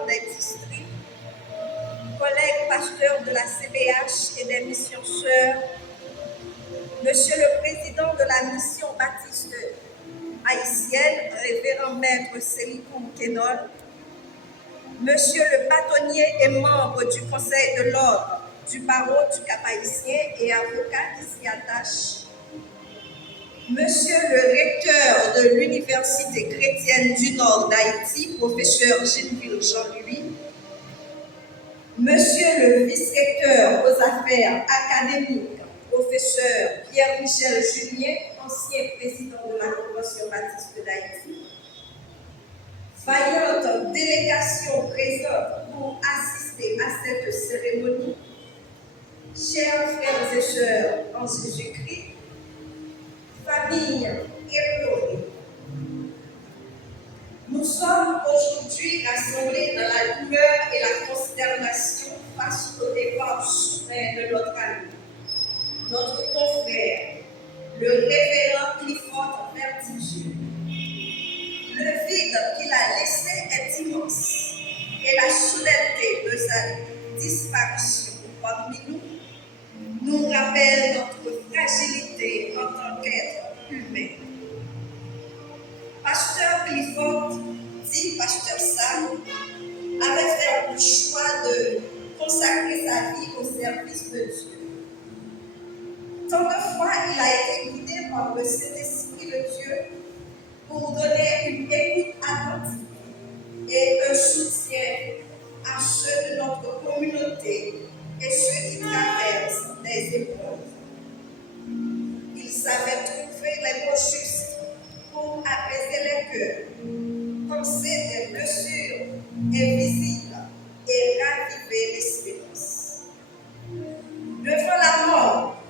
directeur d'industrie, collègues pasteurs de la CBH et des missions sœurs, Monsieur le Président de la mission baptiste haïtienne, révérend Maître Sélikou Kenol, Monsieur le bâtonnier et membre du Conseil de l'Ordre du barreau du Cap-Haïtien et avocat qui s'y attache, Monsieur le recteur de l'Université chrétienne du Nord d'Haïti, professeur Gilles Jean-Louis, Monsieur le vice-recteur aux affaires académiques, professeur Pierre-Michel Julien, ancien président de la Convention baptiste d'Haïti, vaillante délégation présente pour assister à cette cérémonie, chers frères et sœurs en Jésus-Christ, famille éplorée. Nous sommes aujourd'hui rassemblés dans la douleur et la consternation face au départ soudain de notre ami, notre confrère, le révérend Clifford Verdigieux. Le vide qu'il a laissé est immense et la soudaineté de sa disparition parmi nous nous rappelle notre fragilité en tant qu'être humain. Pasteur Clifford, dit Pasteur Sam, avait fait le choix de consacrer sa vie au service de Dieu. Tant de fois, il a été guidé par le Saint-Esprit de Dieu pour donner une écoute attentive et un soutien à ceux de notre communauté et ceux qui traversent des épreuves. Il savait trouver les mots justes pour apaiser les cœurs, penser des blessures invisibles et raviver l'espérance. Devant la mort,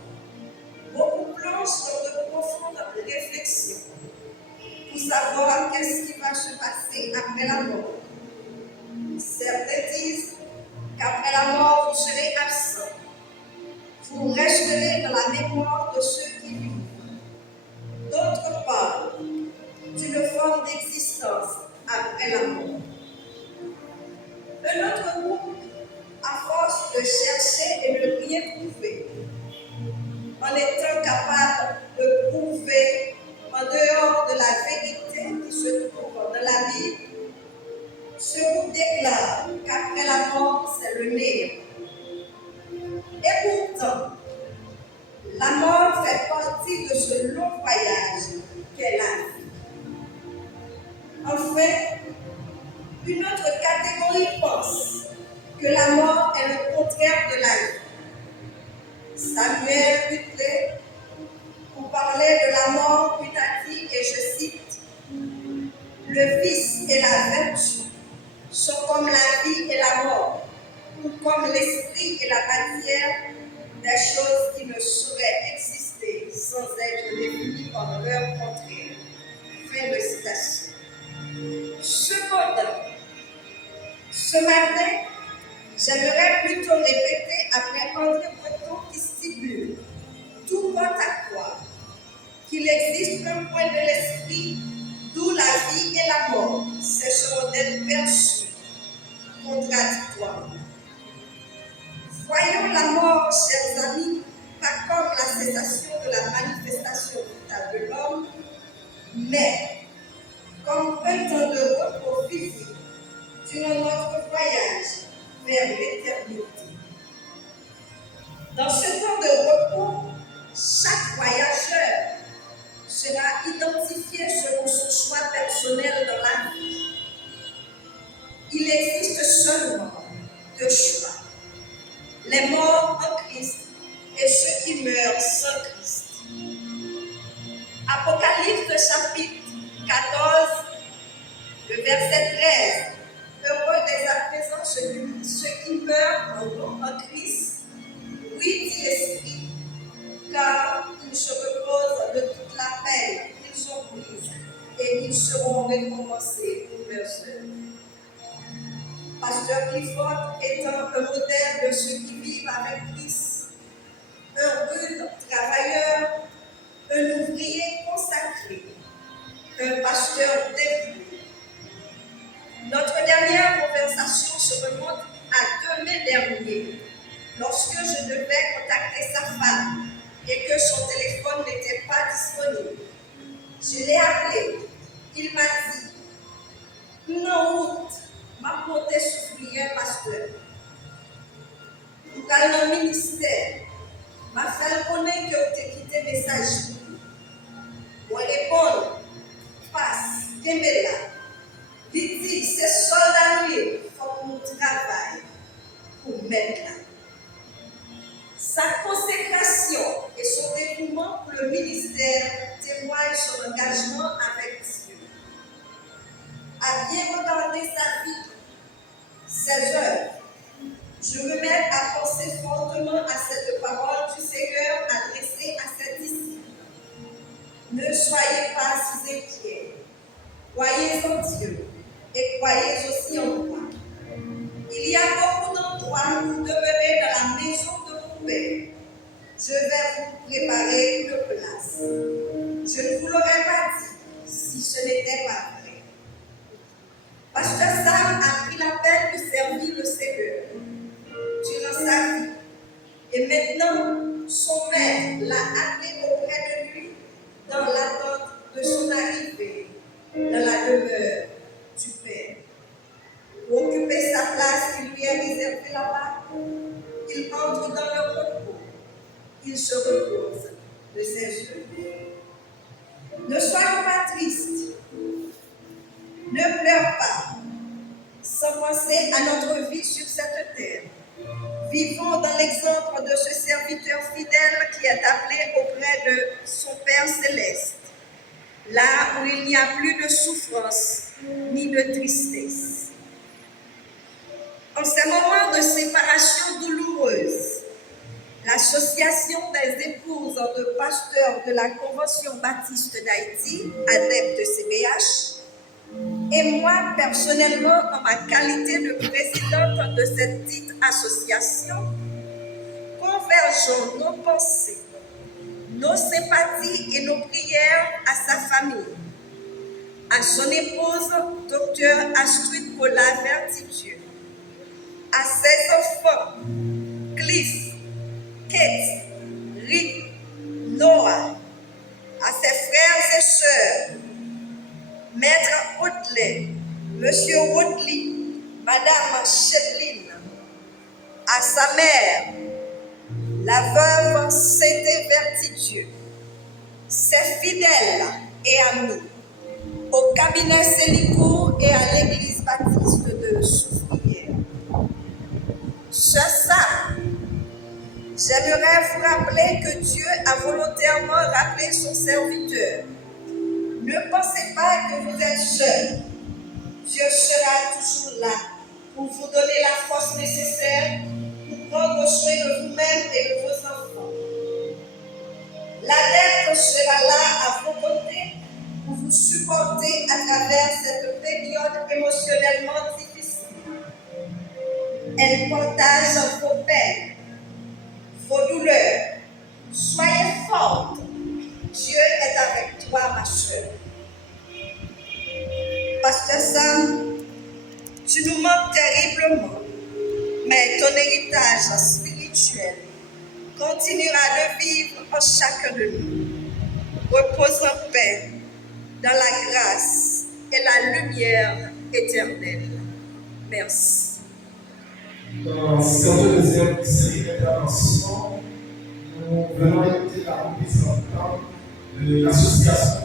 beaucoup plongent dans de profondes réflexions pour savoir qu'est-ce qui va se passer après la mort. Certains disent qu'après la mort, vous serez absent. Vous resterez dans la mémoire de ceux qui vivent. D'autres parlent d'une forme d'existence après la mort. Un autre groupe, à force de chercher et de rien trouver, en étant capable de prouver en dehors de la vérité qui se trouve dans la Bible, ce groupe déclare qu'après la mort, c'est le néant. Et pourtant, la mort fait partie de ce long voyage qu'est la vie. Enfin, une autre catégorie pense que la mort est le contraire de la vie. Samuel Butler, pour parler de la mort, a dit, et je cite, « Le vice et la vertu sont comme la vie et la mort, ou comme l'esprit et la matière, des choses qui ne sauraient exister sans être définies par leur contraire. » Fin de citation. Cependant, ce matin, j'aimerais plutôt répéter après André Breton qui stipule, tout porte à croire qu'il existe un point de l'esprit d'où la vie et la mort cesseront d'être perçues contradictoires. Voyons la mort, chers amis, pas comme la cessation de la manifestation vitale de l'homme, mais comme un temps de repos physique durant notre voyage vers l'éternité. Dans ce temps de repos, chaque voyageur sera identifié selon son choix personnel dans la vie. Il existe seulement deux choix: les morts en Christ et ceux qui meurent sans Christ. Apocalypse chapitre 14, le verset 13. Heureux dès à présent ceux qui meurent en Christ, oui, dit l'Esprit, car ils se reposent de toute la peine qu'ils ont prise et ils seront récompensés pour leurs œuvres. Pasteur Clifford étant un modèle de ceux qui vivent avec Christ, un rude travailleur, un ouvrier consacré, un pasteur dévoué. Notre dernière conversation se remonte à 2 mai dernier, lorsque je devais contacter sa femme et que son téléphone n'était pas disponible. Je l'ai appelé. Il m'a dit, non, route, m'a monté souffrir, pasteur. Pour aller dans le ministère, m'a fait connaître que tu as quitté le message. Moi, réponds, passe, t'aimes là. Il dit, c'est soldat, il faut qu'on travaille pour mettre là. Sa consécration et son dévouement pour le ministère témoignent son engagement avec Dieu. À bien regarder sa vie, ses œuvres, je me mets à penser fortement à cette parole du Seigneur adressée à ses disciples. Ne soyez pas si inquiets. Croyez en Dieu et croyez aussi en moi. Il y a beaucoup d'endroits où demeurer dans la maison de mon Père. Je vais vous préparer une place. Je ne vous l'aurais pas dit si ce n'était pas vrai. Pasteur Sam a pris la peine de servir le Seigneur durant sa vie. Et maintenant, son Père l'a appelé auprès de lui dans l'attente de son arrivée dans la demeure du Père. Pour occuper sa place qui lui est réservée là-bas, il entre dans le repos. Il se repose de ses œuvres. Ne soyons pas tristes. Ne pleure pas. Sans penser à notre vie sur cette terre. Vivons dans l'exemple de ce serviteur fidèle qui est appelé auprès de son Père céleste, là où il n'y a plus de souffrance ni de tristesse. En ces moments de séparation douloureuse, l'Association des épouses de pasteurs de la Convention baptiste d'Haïti, adepte CBH, et moi, personnellement, en ma qualité de présidente de cette dite association, convergeons nos pensées, nos sympathies et nos prières à sa famille, à son épouse, Dr Astrid Paula Vertitueux, à ses enfants, Cliff, Kate, Rick, Noah, à ses frères et sœurs, Maître Woodley, Monsieur Woodley, Madame Shetlin, à sa mère, la veuve Sainte Vertitueux, ses fidèles et amis, au cabinet Célicourt et à l'église baptiste de Soufrière. Ce samedi, j'aimerais vous rappeler que Dieu a volontairement rappelé son serviteur. Ne pensez pas que vous êtes seul. Dieu sera toujours là pour vous donner la force nécessaire pour prendre soin de vous-même et de vos enfants. L'adepte sera là à vos côtés pour vous supporter à travers cette période émotionnellement difficile. Elle partage vos peines, vos douleurs. Soyez forte. Dieu est avec toi, ma soeur. Pasteur Sam, tu nous manques terriblement, mais ton héritage spirituel continuera de vivre en chacun de nous. Repose en paix dans la grâce et la lumière éternelle. Merci. Dans cette deuxième série d'interventions, nous venons d'écouter la représentant de l'association